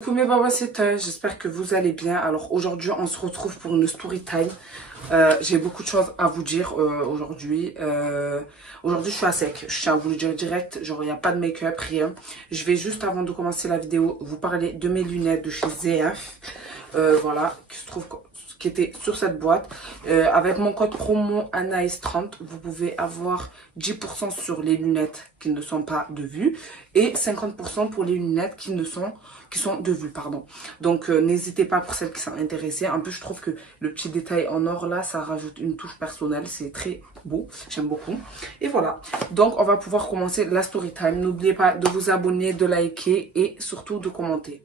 Coucou mes babacitas, j'espère que vous allez bien. Alors aujourd'hui on se retrouve pour une story time. J'ai beaucoup de choses à vous dire aujourd'hui. Aujourd'hui je suis à sec, je tiens à vous le dire direct, genre il n'y a pas de make-up, rien. Je vais juste avant de commencer la vidéo vous parler de mes lunettes de chez ZF. Voilà, qui était sur cette boîte. Avec mon code promo Anaïs30, vous pouvez avoir 10% sur les lunettes qui ne sont pas de vue et 50% pour les lunettes qui sont de vue, pardon. Donc n'hésitez pas pour celles qui sont intéressées. En plus je trouve que le petit détail en or là, ça rajoute une touche personnelle, c'est très beau, j'aime beaucoup. Et voilà, donc on va pouvoir commencer la story time. N'oubliez pas de vous abonner, de liker et surtout de commenter.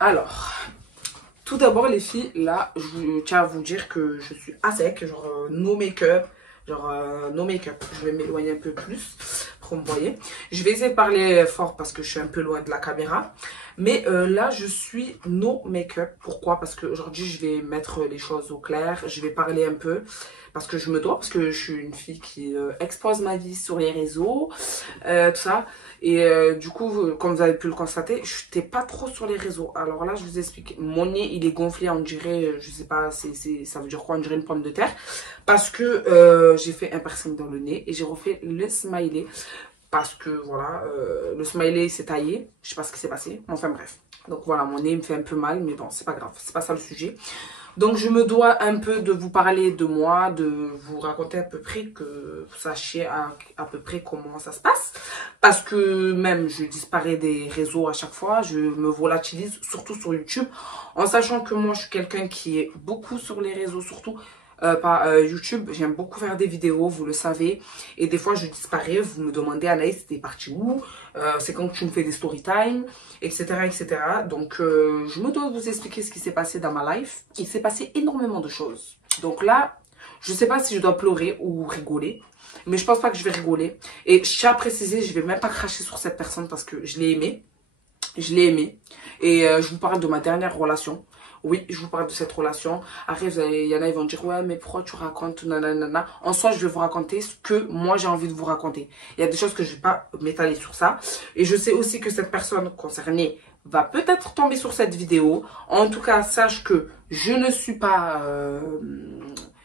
Alors, tout d'abord les filles, là, je tiens à vous dire que je suis à sec, genre no make-up, no make-up. Je vais m'éloigner un peu plus pour me voyez. Je vais essayer de parler fort parce que je suis un peu loin de la caméra. Mais là, je suis no make-up. Pourquoi? Parce qu'aujourd'hui, je vais mettre les choses au clair. Je vais parler un peu parce que je me dois, parce que je suis une fille qui expose ma vie sur les réseaux, tout ça. Et du coup, comme vous avez pu le constater, je n'étais pas trop sur les réseaux. Alors là, je vous explique. Mon nez, il est gonflé, on dirait, je sais pas, ça veut dire quoi, on dirait une pomme de terre. Parce que j'ai fait un piercing dans le nez et j'ai refait le smiley. Parce que voilà, le smiley s'est taillé. Je sais pas ce qui s'est passé. Enfin bref. Donc voilà, mon nez me fait un peu mal, mais bon, c'est pas grave. C'est pas ça le sujet. Donc je me dois un peu de vous parler de moi, de vous raconter à peu près, que vous sachiez à peu près comment ça se passe. Parce que même je disparais des réseaux à chaque fois, je me volatilise, surtout sur YouTube. En sachant que moi je suis quelqu'un qui est beaucoup sur les réseaux, surtout YouTube. J'aime beaucoup faire des vidéos, vous le savez. Et des fois je disparais, vous me demandez Anaïs, t'es partie où? C'est quand tu me fais des story time, etc. etc. Donc je me dois vous expliquer ce qui s'est passé dans ma life. Il s'est passé énormément de choses. Donc là, je sais pas si je dois pleurer ou rigoler. Mais je pense pas que je vais rigoler. Et je tiens à préciser, je vais même pas cracher sur cette personne parce que je l'ai aimée. Je l'ai aimée. Et je vous parle de ma dernière relation. Oui, je vous parle de cette relation. Après, il y en a, ils vont dire, ouais, mais pourquoi tu racontes, nanana. En soi, je vais vous raconter ce que moi, j'ai envie de vous raconter. Il y a des choses que je vais pas m'étaler sur ça. Et je sais aussi que cette personne concernée va peut-être tomber sur cette vidéo. En tout cas, sache que je ne suis pas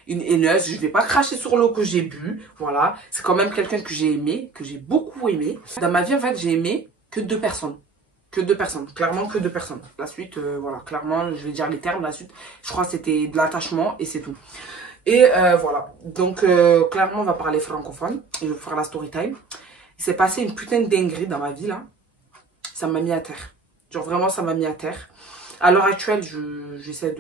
une haineuse. Je vais pas cracher sur l'eau que j'ai bu. Voilà. C'est quand même quelqu'un que j'ai aimé, que j'ai beaucoup aimé. Dans ma vie, en fait, j'ai aimé que 2 personnes. Que 2 personnes, clairement que 2 personnes. La suite, voilà, clairement, je vais dire les termes. La suite, je crois que c'était de l'attachement et c'est tout. Et voilà, donc clairement, on va parler francophone. Et je vais faire la story time. Il s'est passé une putain de dinguerie dans ma vie, là. Ça m'a mis à terre. Genre vraiment, ça m'a mis à terre. À l'heure actuelle, j'essaie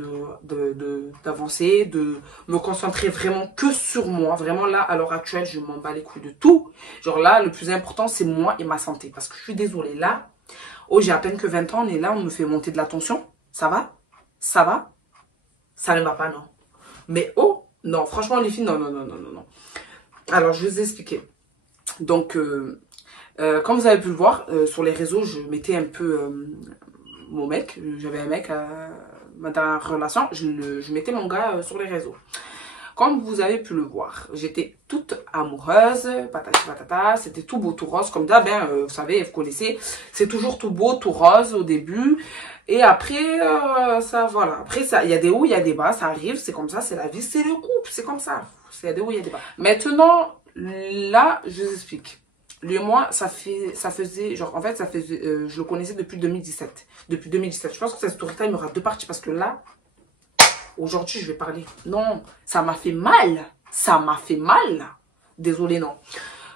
d'avancer, de me concentrer vraiment que sur moi. Vraiment là, à l'heure actuelle, je m'en bats les couilles de tout. Genre là, le plus important, c'est moi et ma santé. Parce que je suis désolée, là... Oh, j'ai à peine que 20 ans, on est là, on me fait monter de la tension. Ça va? Ça va? Ça ne va pas, non. Mais oh, non, franchement, les filles, non, non, non, non, non, non. Alors, je vais vous expliquer. Donc, comme vous avez pu le voir, sur les réseaux, je mettais un peu mon mec. J'avais un mec, ma dernière relation, je mettais mon gars sur les réseaux. Comme vous avez pu le voir, j'étais toute amoureuse, patati patata, c'était tout beau, tout rose, comme d'hab, vous savez, vous connaissez, c'est toujours tout beau, tout rose au début, et après, ça, voilà, après, ça, il y a des hauts, il y a des bas, ça arrive, c'est comme ça, c'est la vie, c'est le couple, c'est comme ça, il y a des hauts, il y a des bas. Maintenant, là, je vous explique. Lui et moi, ça faisait, genre, en fait, ça faisait, je le connaissais depuis 2017. Depuis 2017. Je pense que cette story time aura 2 parties parce que là, aujourd'hui, je vais parler. Non, ça m'a fait mal. Ça m'a fait mal. Désolée, non.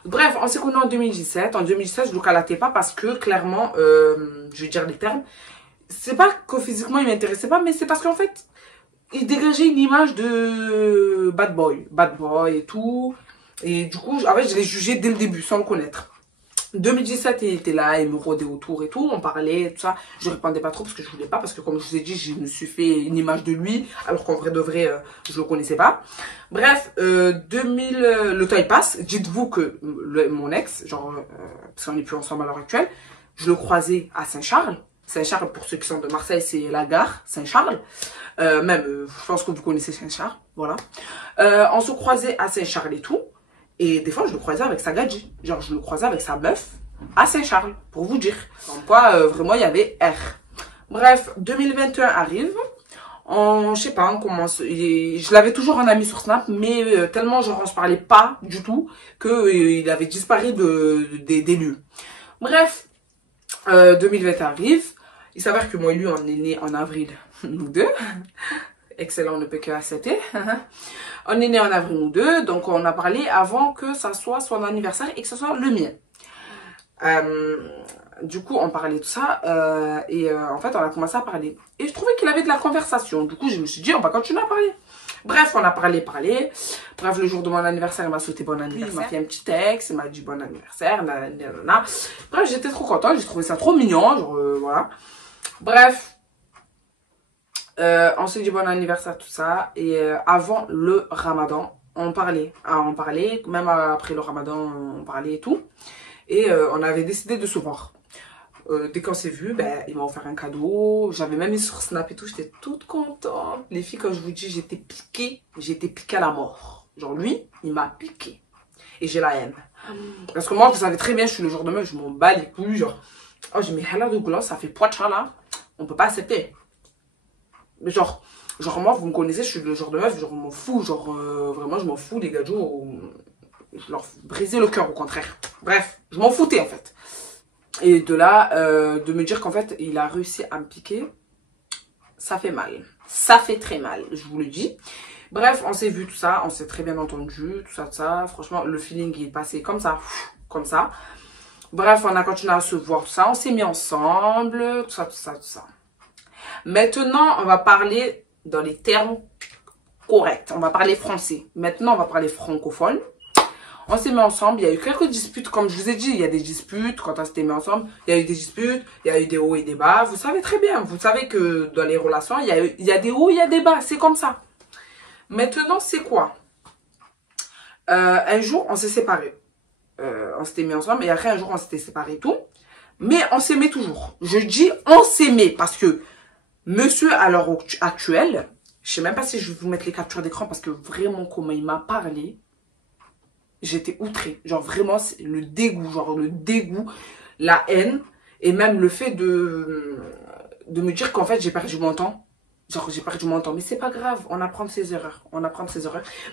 Bref, on s'est connus en 2017. En 2017, je ne le calatais pas parce que, clairement, je vais dire les termes. C'est pas que physiquement, il ne m'intéressait pas, mais c'est parce qu'en fait, il dégageait une image de bad boy. Bad boy et tout. Et du coup, en fait, je l'ai jugé dès le début, sans le connaître. 2017, il était là, il me rôdait autour et tout, on parlait, tout ça. Je répondais pas trop parce que je voulais pas, parce que comme je vous ai dit, je me suis fait une image de lui, alors qu'en vrai de vrai, je le connaissais pas. Bref, le temps il passe. Dites-vous que mon ex, genre, parce qu'on n'est plus ensemble à l'heure actuelle, je le croisais à Saint-Charles. Saint-Charles, pour ceux qui sont de Marseille, c'est la gare Saint-Charles. Je pense que vous connaissez Saint-Charles, voilà. On se croisait à Saint-Charles et tout. Et des fois, je le croisais avec sa gadji. Genre, je le croisais avec sa meuf à Saint-Charles, pour vous dire. Comme quoi, vraiment, il y avait R. Bref, 2021 arrive. Je sais pas, on commence. Je l'avais toujours en ami sur Snap, mais tellement, genre, on se parlait pas du tout, il avait disparu des lieux. Bref, 2021 arrive. Il s'avère que moi et lui, on est nés en avril, nous deux. Excellent, on ne peut que accepter. On est nés en avril, nous deux. Donc, on a parlé avant que ça soit son anniversaire et que ce soit le mien. Du coup, on parlait de ça. En fait, on a commencé à parler. Et je trouvais qu'il avait de la conversation. Du coup, je me suis dit, on va continuer à parler. Bref, on a parlé. Bref, le jour de mon anniversaire, il m'a souhaité bon anniversaire. Il m'a fait un petit texte, il m'a dit bon anniversaire. Nanana. Bref, j'étais trop contente. J'ai trouvé ça trop mignon. Genre, voilà. Bref. On s'est dit bon anniversaire, tout ça. Et avant le ramadan, on parlait. Même après le ramadan, on parlait et tout. Et on avait décidé de se voir. Dès qu'on s'est vu, il m'a offert un cadeau. J'avais même mis sur Snap et tout. J'étais toute contente. Les filles, quand je vous dis, j'étais piquée à la mort. Genre lui, il m'a piqué. Et j'ai la haine. Parce que moi, vous savez très bien, je suis le genre de meuf, je m'en bats les couilles. Genre, oh, j'ai mis halal de gloss, ça fait poitcha là. On peut pas accepter. Mais genre moi, vous me connaissez, je suis le genre de meuf, genre, je m'en fous. Genre, vraiment, je m'en fous, les gars. Je leur brisais le cœur, au contraire. Bref, je m'en foutais, en fait. Et de là, de me dire qu'en fait, il a réussi à me piquer, ça fait mal. Ça fait très mal, je vous le dis. Bref, on s'est vu tout ça, on s'est très bien entendu, tout ça. Franchement, le feeling il est passé comme ça, comme ça. Bref, on a continué à se voir, tout ça. On s'est mis ensemble, tout ça. Maintenant, on va parler dans les termes corrects. On va parler français. Maintenant, on va parler francophone. On s'est mis ensemble, il y a eu quelques disputes, comme je vous ai dit, il y a des disputes, quand on s'était mis ensemble, il y a eu des disputes, il y a eu des hauts et des bas, vous savez très bien, vous savez que dans les relations, il y a des hauts, il y a des bas, c'est comme ça. Maintenant, c'est quoi? Un jour, on s'est séparés, on s'était mis ensemble, et après un jour, on s'était séparés et tout, mais on s'aimait toujours. Je dis on s'aimait, parce que monsieur, à l'heure actuelle, je sais même pas si je vais vous mettre les captures d'écran, parce que vraiment, comment il m'a parlé, j'étais outrée. Genre vraiment, le dégoût, la haine. Et même le fait de me dire qu'en fait, j'ai perdu mon temps. Genre, j'ai perdu mon temps. Mais c'est pas grave, on apprend de ses erreurs.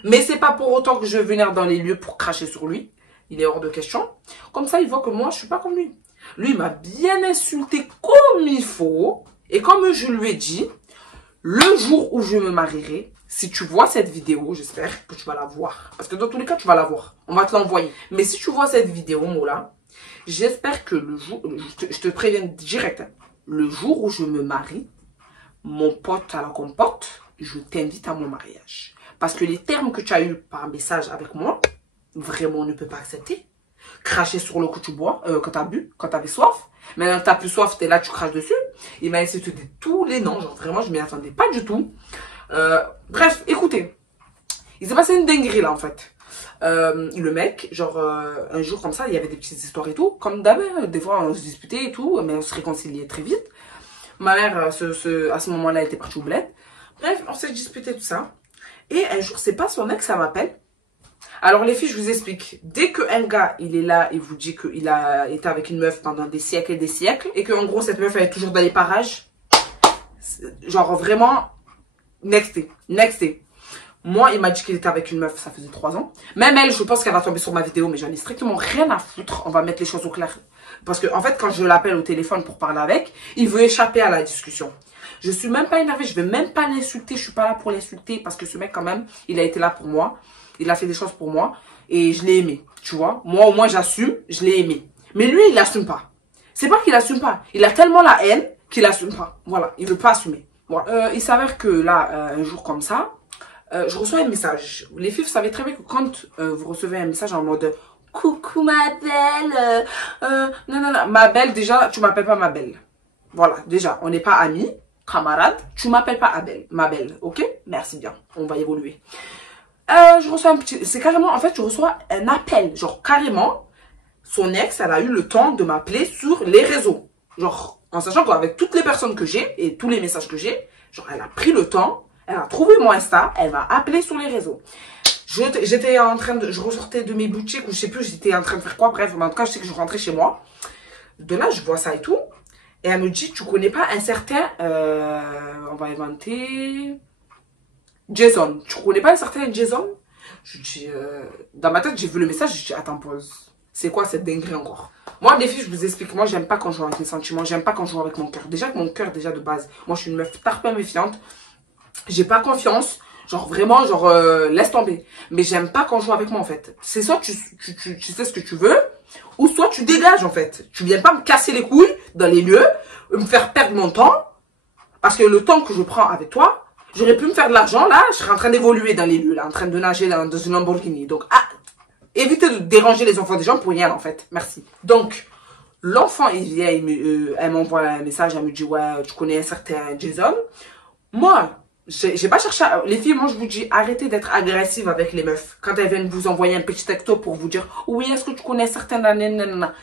Mais c'est pas pour autant que je vais venir dans les lieux pour cracher sur lui. Il est hors de question. Comme ça, il voit que moi, je suis pas comme lui. Lui, il m'a bien insulté comme il faut. Et comme je lui ai dit, le jour où je me marierai, si tu vois cette vidéo, j'espère que tu vas la voir. Parce que dans tous les cas, tu vas la voir. On va te l'envoyer. Mais si tu vois cette vidéo, Moula, j'espère que le jour... Je te préviens direct. Le jour où je me marie, mon pote à la compote, je t'invite à mon mariage. Parce que les termes que tu as eu par message avec moi, vraiment, on ne peut pas accepter. Cracher sur l'eau que tu bois, que tu as bu, quand tu avais soif. Maintenant que tu n'as plus soif, tu es là, tu craches dessus. Il m'a essayé de te dire tous les noms. Genre, vraiment, je m'y attendais pas du tout. Bref, écoutez, il s'est passé une dinguerie là en fait. Le mec, genre un jour comme ça, il y avait des petites histoires et tout. Comme d'hab, des fois on se disputait et tout, mais on se réconciliait très vite. Ma mère, à ce moment-là, elle était partie au bled. Bref, on s'est disputé tout ça. Et un jour, c'est pas son ex, ça m'appelle. Alors les filles, je vous explique. Dès qu'un gars, il est là et vous dit qu'il a été avec une meuf pendant des siècles et des siècles, et qu'en gros, cette meuf, elle est toujours dans les parages, genre vraiment... Next day. Moi, il m'a dit qu'il était avec une meuf, ça faisait 3 ans. Même elle, je pense qu'elle va tomber sur ma vidéo, mais j'en ai strictement rien à foutre. On va mettre les choses au clair. Parce que, en fait, quand je l'appelle au téléphone pour parler avec, il veut échapper à la discussion. Je suis même pas énervée, je vais même pas l'insulter, je suis pas là pour l'insulter. Parce que ce mec, quand même, il a été là pour moi. Il a fait des choses pour moi. Et je l'ai aimé, tu vois. Moi, au moins, j'assume, je l'ai aimé. Mais lui, il assume pas. C'est pas qu'il assume pas. Il a tellement la haine qu'il assume pas. Voilà, il veut pas assumer. Voilà. Il s'avère que là, un jour comme ça, je reçois un message. Les filles, vous savez très bien que quand vous recevez un message en mode « Coucou ma belle, non, ma belle, déjà, tu m'appelles pas ma belle. » Voilà, déjà, on n'est pas amis, camarades, tu m'appelles pas ma belle, ok? Merci bien, on va évoluer. Je reçois un petit... C'est carrément, en fait, je reçois un appel, genre carrément, son ex, elle a eu le temps de m'appeler sur les réseaux. Genre, en sachant qu'avec toutes les personnes que j'ai et tous les messages que j'ai, genre, elle a pris le temps, elle a trouvé mon Insta, elle m'a appelé sur les réseaux. J'étais en train de, je ressortais de mes boutiques ou je sais plus, j'étais en train de faire quoi, bref, mais en tout cas, je sais que je rentrais chez moi. De là, je vois ça et tout. Et elle me dit, tu connais pas un certain, on va inventer, Jason. Tu connais pas un certain Jason? Je dis, dans ma tête, j'ai vu le message, je dis, attends, pause. C'est quoi cette dinguerie encore? Moi, les filles, je vous explique, moi, j'aime pas quand je joue avec mes sentiments, j'aime pas quand je joue avec mon cœur. Déjà, avec mon cœur, déjà de base, moi, je suis une meuf tarpin méfiante. J'ai pas confiance. Genre, vraiment, genre, laisse tomber. Mais j'aime pas quand je joue avec moi, en fait. C'est soit tu sais ce que tu veux, ou soit tu dégages, en fait. Tu viens pas me casser les couilles dans les lieux, me faire perdre mon temps, parce que le temps que je prends avec toi, j'aurais pu me faire de l'argent, là, je serais en train d'évoluer dans les lieux, là, en train de nager dans une Lamborghini. Donc, évitez de déranger les enfants des gens pour rien, en fait. Merci. Donc, l'enfant, il vient, elle m'envoie un message, elle me dit, ouais, tu connais un certain Jason. Moi, j'ai pas cherché les filles, moi je vous dis, arrêtez d'être agressive avec les meufs. Quand elles viennent vous envoyer un petit texto pour vous dire, oui, est-ce que tu connais certains nanana.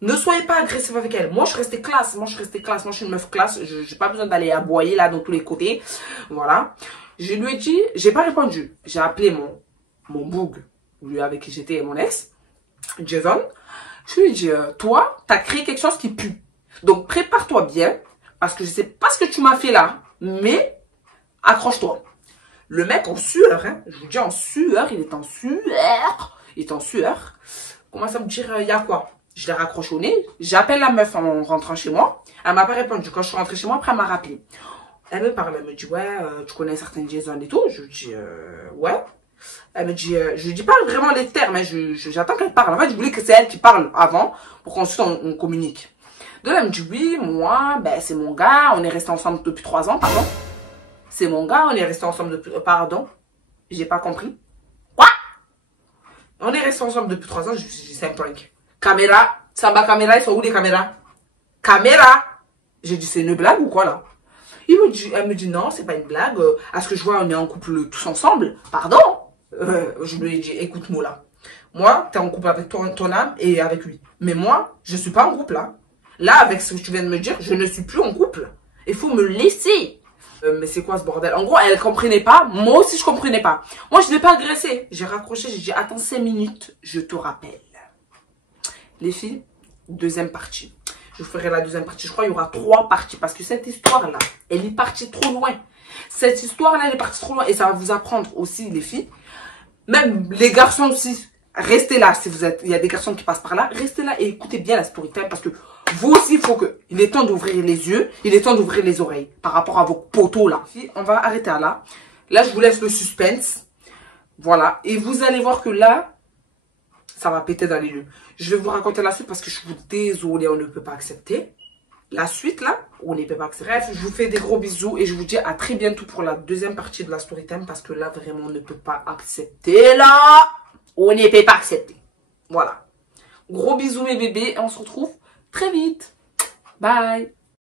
Ne soyez pas agressive avec elles. Moi, je suis restée classe. Moi, je suis une meuf classe. J'ai pas besoin d'aller aboyer là dans tous les côtés. Voilà. Je lui ai dit, j'ai pas répondu. J'ai appelé mon boug, lui avec qui j'étais, mon ex, Jason. Je lui ai dit, toi, t'as créé quelque chose qui pue. Donc, prépare-toi bien. Parce que je sais pas ce que tu m'as fait là. Mais, accroche-toi. Le mec en sueur, hein. Je vous dis en sueur. Il est en sueur. Il est en sueur. Commence à me dire, il y a quoi? Je l'ai raccroché au nez. J'appelle la meuf en rentrant chez moi. Elle m'a pas répondu. Quand je suis rentrée chez moi, après elle m'a rappelé. Elle me parle. Elle me dit, ouais, tu connais certains Jason et tout. Je lui dis, ouais. Elle me dit, je lui dis pas vraiment les termes. Hein. J'attends qu'elle parle. En fait, je voulais que c'est elle qui parle avant pour qu'ensuite on communique. De là, elle me dit, oui, moi, ben, c'est mon gars. On est restés ensemble depuis 3 ans, pardon. C'est mon gars. On est restés ensemble depuis, pardon. J'ai pas compris. Quoi? On est restés ensemble depuis 3 ans. Je dis, c'est un prank. Caméra, Samba caméra, ils sont où les caméras? Caméra! J'ai dit, c'est une blague ou quoi là? Elle me dit, non, c'est pas une blague. À ce que je vois, on est en couple tous ensemble. Pardon? Je lui ai dit, écoute-moi là. Moi, t'es en couple avec ton âme et avec lui. Mais moi, je suis pas en couple là. Là, avec ce que tu viens de me dire, je ne suis plus en couple. Il faut me laisser. Mais c'est quoi ce bordel? En gros, elle comprenait pas. Moi aussi, je comprenais pas. Moi, je l'ai pas agressé. J'ai raccroché, j'ai dit, attends 5 minutes, je te rappelle. Les filles, deuxième partie. Je vous ferai la deuxième partie. Je crois qu'il y aura 3 parties. Parce que cette histoire-là, elle est partie trop loin. Cette histoire-là, elle est partie trop loin. Et ça va vous apprendre aussi, les filles. Même les garçons aussi. Restez là. Si vous êtes, il y a des garçons qui passent par là. Restez là et écoutez bien la story time. Parce que vous aussi, il faut que... Il est temps d'ouvrir les yeux. Il est temps d'ouvrir les oreilles. Par rapport à vos poteaux là. On va arrêter là. Là, je vous laisse le suspense. Voilà. Et vous allez voir que là... ça va péter dans les lieux. Je vais vous raconter la suite parce que je suis désolée, on ne peut pas accepter. La suite là, on ne peut pas accepter. Bref, je vous fais des gros bisous et je vous dis à très bientôt pour la deuxième partie de la story time parce que là, vraiment, on ne peut pas accepter là. On ne peut pas accepter. Voilà. Gros bisous mes bébés et on se retrouve très vite. Bye.